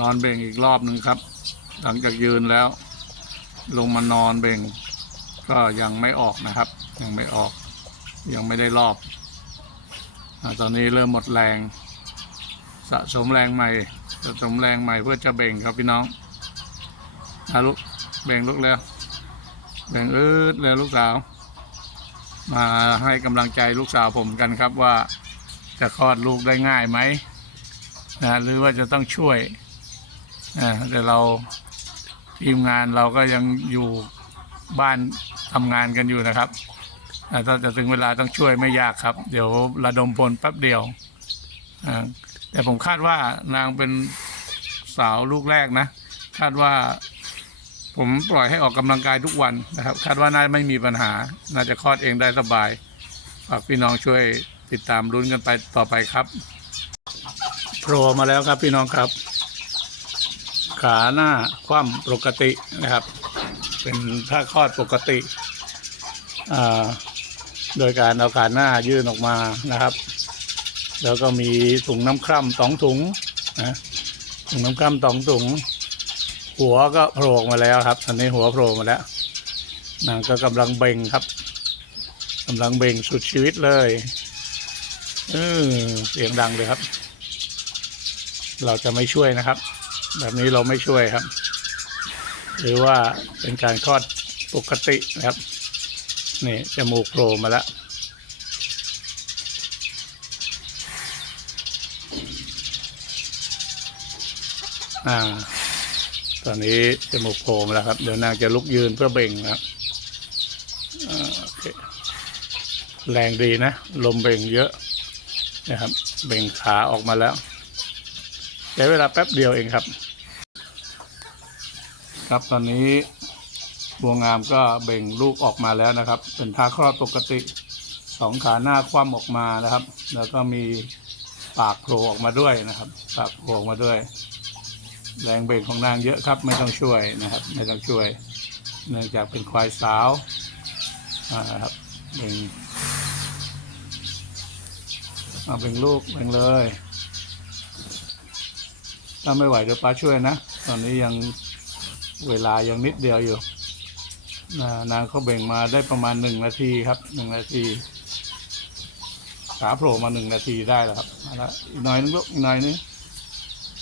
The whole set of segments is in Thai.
นอนเบ่งอีกรอบหนึ่งครับ หลังจากยืนแล้ว ลงมานอนเบ่ง ก็ยังไม่ออกนะครับ ยังไม่ออก ยังไม่ได้รอบอตอนนี้เริ่มหมดแรง สะสมแรงใหม่ สะสมแรงใหม่เพื่อจะเบ่งครับพี่น้องอาลุกเบ่งลุกแล้วเบ่งอืดเลยลูกสาว มาให้กำลังใจลูกสาวผมกันครับว่าจะคลอดลูกได้ง่ายไหมนะหรือว่าจะต้องช่วย แต่เราทีมงานเราก็ยังอยู่บ้านทำงานกันอยู่นะครับถ้าจะถึงเวลาต้องช่วยไม่ยากครับ เดี๋ยวระดมพลแป๊บเดียวแต่ผมคาดว่านางเป็นสาวลูกแรกนะ คาดว่า ผมปล่อยให้ออกกำลังกายทุกวันนะครับ คาดว่าน่าไม่มีปัญหา น่าจะคลอดเองได้สบายฝากพี่น้องช่วยติดตามลุ้นกันไปต่อไปครับโผล่มาแล้วครับพี่น้องครับ ขาหน้าคว่ำปกตินะครับ เป็นท่าคลอดปกติ โดยการเอาขาหน้ายื่นออกมานะครับ แล้วก็มีถุงน้ำคร่ำสองถุงนะถุงน้ำคร่ำสองถุง หัวก็โผล่มาแล้วครับตอนนี้หัวโผล่มาแล้วนางก็กำลังเบ่งครับกำลังเบ่งสุดชีวิตเลยเออเสียงดังเลยครับ เราจะไม่ช่วยนะครับ แบบนี้เราไม่ช่วยครับ หรือว่าเป็นการคลอดปกตินะครับ นี่จมูกโผล่มาแล้วอ่า ตอนนี้จมูกโผล่มาแล้วครับ เดี๋ยวนางจะลุกยืนเพื่อเบ่งนะครับแรงดีนะ ลมเบ่งเยอะนะครับ เบ่งขาออกมาแล้วใช้เวลาแป๊บเดียวเองครับ ครับตอนนี้บัวงามก็เบ่งลูกออกมาแล้วนะครับ เป็นท่าคลอดปกติสองขาหน้าคว่ำออกมานะครับ แล้วก็มีปากโผล่ออกมาด้วยนะครับปากโผล่ออกมาด้วย แรงเบ่งของนางเยอะครับไม่ต้องช่วยนะครับ ไม่ต้องช่วย เนื่องจากเป็นควายสาวอ่าครับเบ่งเอาเบ่งลูกเบ่งเลย ถ้าไม่ไหวเดี๋ยวป้าช่วยนะ ตอนนี้ยัง เวลายังนิดเดียวอยู่นะนางเขาเบ่งมาได้ประมาณหนึ่งนาทีครับหนึ่งนาทีขาโผล่มาหนึ่งนาทีได้แล้วครับแล้วอีกหน่อยนึงลูกอีกหน่อยนึง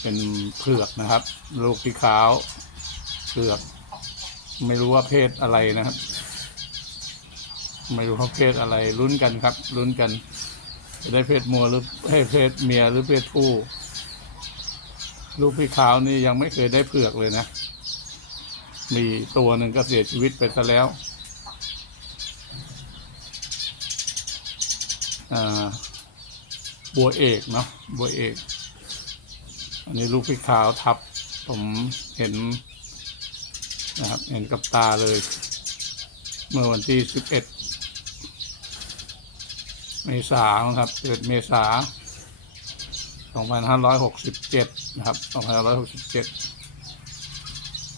เป็นเผือกนะครับ ลูกสีขาวเผือก ไม่รู้ว่าเพศอะไรนะครับ ไม่รู้ว่าเพศอะไรลุ้นกันครับลุ้นกัน จะได้เพศมัวหรือให้เพศเมียหรือเพศผู้ ลูกพี่ขาวนี่ยังไม่เคยได้เผือกเลยนะ มีตัวหนึ่งก็เสียชีวิตไปซะแล้วบัวเอกเนาะบัวเอก อันนี้ลูกพี่ขาวทับ ผมเห็นนะครับเห็นกับตาเลย เมื่อวันที่สิบเอ็ดเมษาครับเกิดเมษาสองพันห้าร้อยหกสิบเจ็ดนะครับสองพันห้าร้อยหกสิบเจ็ด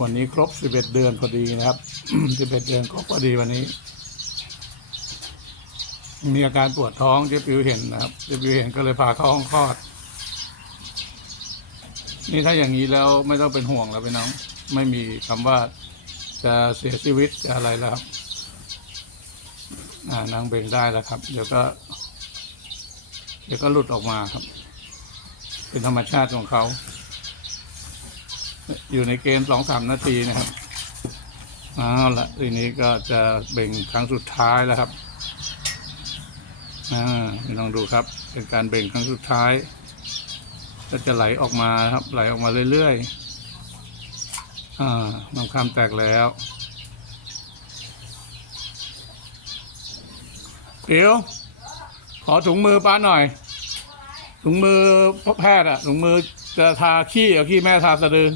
วันนี้ครบสิบเอ็ดเดือนพอดีนะครับสิบเอ็ดเดือนครบพอดีวันนี้ มีอาการปวดท้องเจ๊ปิวเห็นนะครับเจ๊ปิวเห็นก็เลยพาเข้าห้องคลอด นี่ถ้าอย่างนี้แล้วไม่ต้องเป็นห่วงแล้วพี่น้อง ไม่มีคำว่าจะเสียชีวิตจะอะไรแล้วครับอ่านางเบ่งได้แล้วครับ เดี๋ยวก็ เดี๋ยวก็หลุดออกมาครับ เป็นธรรมชาติของเขา อยู่ในเกณฑ์สองสามนาทีนะครับเอาละทีนี้ก็จะเบ่งครั้งสุดท้ายแล้วครับอ่าพี่น้องดูครับ เป็นการเบ่งครั้งสุดท้าย ก็จะไหลออกมาครับ ไหลออกมาเรื่อยๆอ่าน้ำข้ามแตกแล้วเดี๋ยวขอถุงมือป้าหน่อย ถุงมือแพทย์อะถุงมือจะทาขี้เอาขี้แม่ทาสะดือ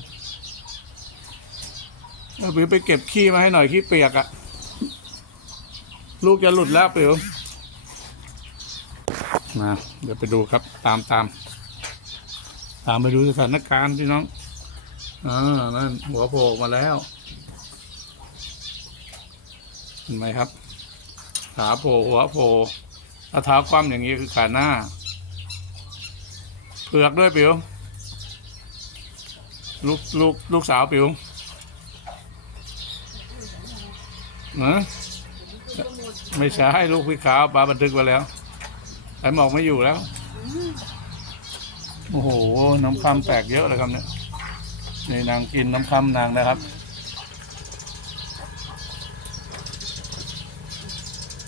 ปิวไปเก็บขี้มาให้หน่อยขี้เปียกอะลูกจะหลุดแล้วปิวมาเดี๋ยวไปดูครับ ตามตามตามไปดูสถานการณ์พี่น้องอ่านั่นหัวโผล่มาแล้วเห็นไหมครับ ขาโผล่หัวโผล่ถ้าเท้าคว่ำอย่างนี้คือขาหน้าเผือกด้วยปิวลูกลูกลูกสาวปิ๋วเนะไม่ใช่ลูกพี่ขาวปลาบันทึกไว้แล้วไอ้หมอกไม่อยู่แล้ว โอ้โห น้ำคำแตกเยอะเลยครับเนี่ยนี่นางกินน้ำคำนางนะครับ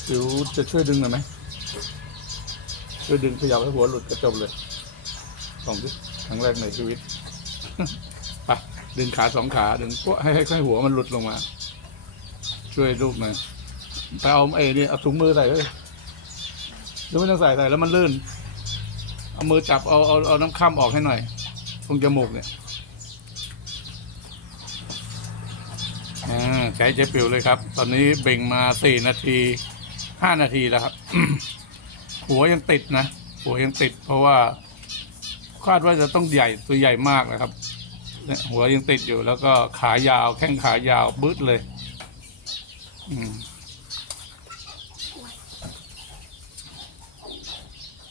ปิ๋วจะช่วยดึงหน่อยไหมช่วยดึงขยับให้หัวหลุดกระจบเลยสองทีครั้งแรกในชีวิตไปดึงขาสองขาดึงปุ๊บให้ให้ให้หัวมันหลุดลงมา ช่วยลูกหน่อยไปเอาไอ้นี่เอาถุงมือใส่เลยหรือไม่ต้องใส่ใส่แล้วมันลื่น เอามือจับเอาเอาเอาน้ำข้ามออกให้หน่อยตรงจมูกเนี่ยอ่าใช้เจ๊ปิวเลยครับ ตอนนี้เบ่งมาสี่นาทีห้านาทีแล้วครับ หัวยังติดนะ หัวยังติด เพราะว่าคาดว่าจะต้องใหญ่ตัวใหญ่มากนะครับหัวยังติดอยู่แล้วก็ขายาวแข้งขายาวบึ้ดเลย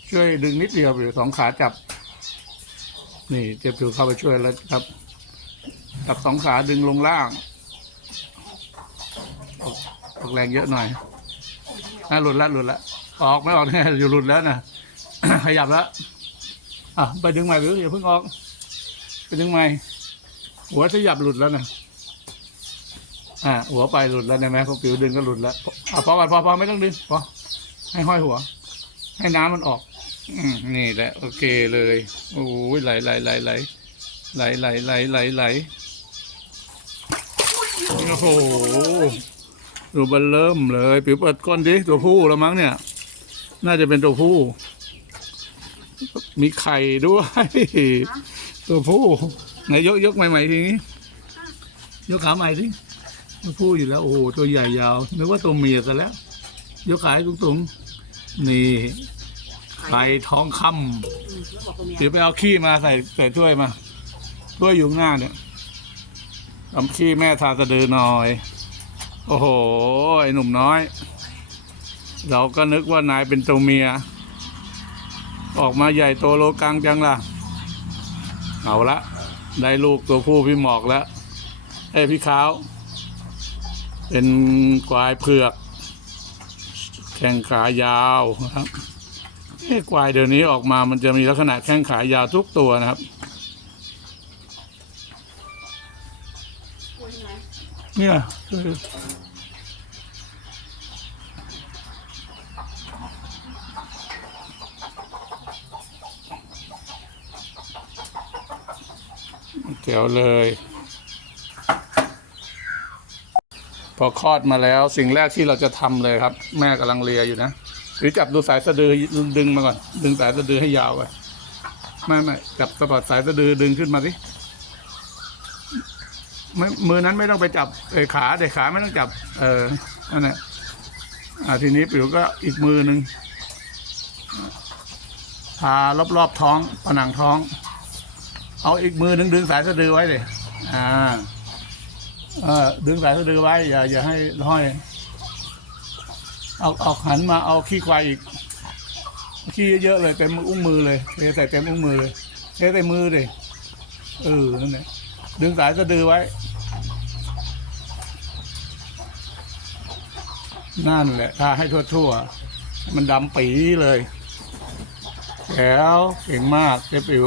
ช่วยดึงนิดเดียวหรือสองขาจับ นี่เจ็บผิวเข้าไปช่วยแล้วครับ จับสองขาดึงลงล่างออกออกแรงเยอะหน่อยน่าหลุดแล้วหลุดแล้วออกไม่ออกเนี่ยอยู่หลุดแล้วนะขยับแล้วอะไปดึงใหม่หรืออย่าเพิ่งออกไปดึงใหม่หัวขยับหลุดแล้วนะ อ่าหัวไปหลุดแล้วนะแม่พอปิวดึงก็หลุดแล้วอะพอก่อนพอพอไม่ต้องดึงพอให้ห้อยหัว ให้น้ำมันออก อืมนี่แหละ โอเคเลยโอ้ยไหลไหลไหลไหลไหลไหลไหลไหลไหลโอ้โหตัวเบันเริ่มเลยปิวเปิดก้นดิตัวผู้แล้วมั้งเนี่ย น่าจะเป็นตัวผู้ มีไข่ด้วย ตัวผู้ไหนยกยกใหม่ๆทีนี้ ยกขาใหม่สิ ตัวผู้อยู่แล้วโอ้โหตัวใหญ่ยาวนึกว่าตัวเมียซะแล้วยกขาให้ตรงๆนี่ไข่ทองคำอืมแล้วบอกตัวเมียเดี๋ยวไปเอาขี้มาใส่ใส่ถ้วยมาถ้วยอยู่ข้างหน้าเนี่ยทำขี้แม่ทาสะดือหน่อย โอ้โหไอ้หนุ่มน้อย เราก็นึกว่านายเป็นตัวเมีย ออกมาใหญ่โตโลกังจังล่ะ เอาละ ได้ลูกตัวผู้พี่หมอกแล้ว เอ้ยพี่ขาว เป็นควายเผือก แข้งขายาวนะครับเอ้ควายเดี๋ยวนี้ออกมามันจะมีลักษณะแข้งขายาวทุกตัวนะครับ เนี่ยคือเจ๋วเลย พ อคลอดมาแล้วสิ่งแรกที่เราจะทำเลยครับ แม่กำลังเลียอยู่นะหรือจับดูสายสะดือดึงมาก่อน ดึงสายสะดือให้ยาวไปไม่ไม่จับสะบัดสายสะดือดึงขึ้นมาสิไม่มือนั้นไม่ต้องไปจับเอขาเด็กขาไม่ต้องจับ เออนั่นแหละอ่าทีนี้ปิ๋วก็อีกมือหนึ่งพารอบๆท้องผนังท้อง เอาอีกมือหนึ่งดึงสายสะดือไว้เลยอ่า เออดึงสายสะดือไว้ อย่าอย่าให้ห้อย เอาเอาหันมาเอาขี้ควายอีก ขี้เยอะๆเลยเต็มอุ้งมือเลยเทใส่เต็มอุ้งมือเลยเทใส่มือเลยเออนั่นแหละดึงสายสะดือไว้ นั่นแหละทาให้ทั่วๆ มันดำปีเลยแถวเก่งมากเจ๊ปิ๋ว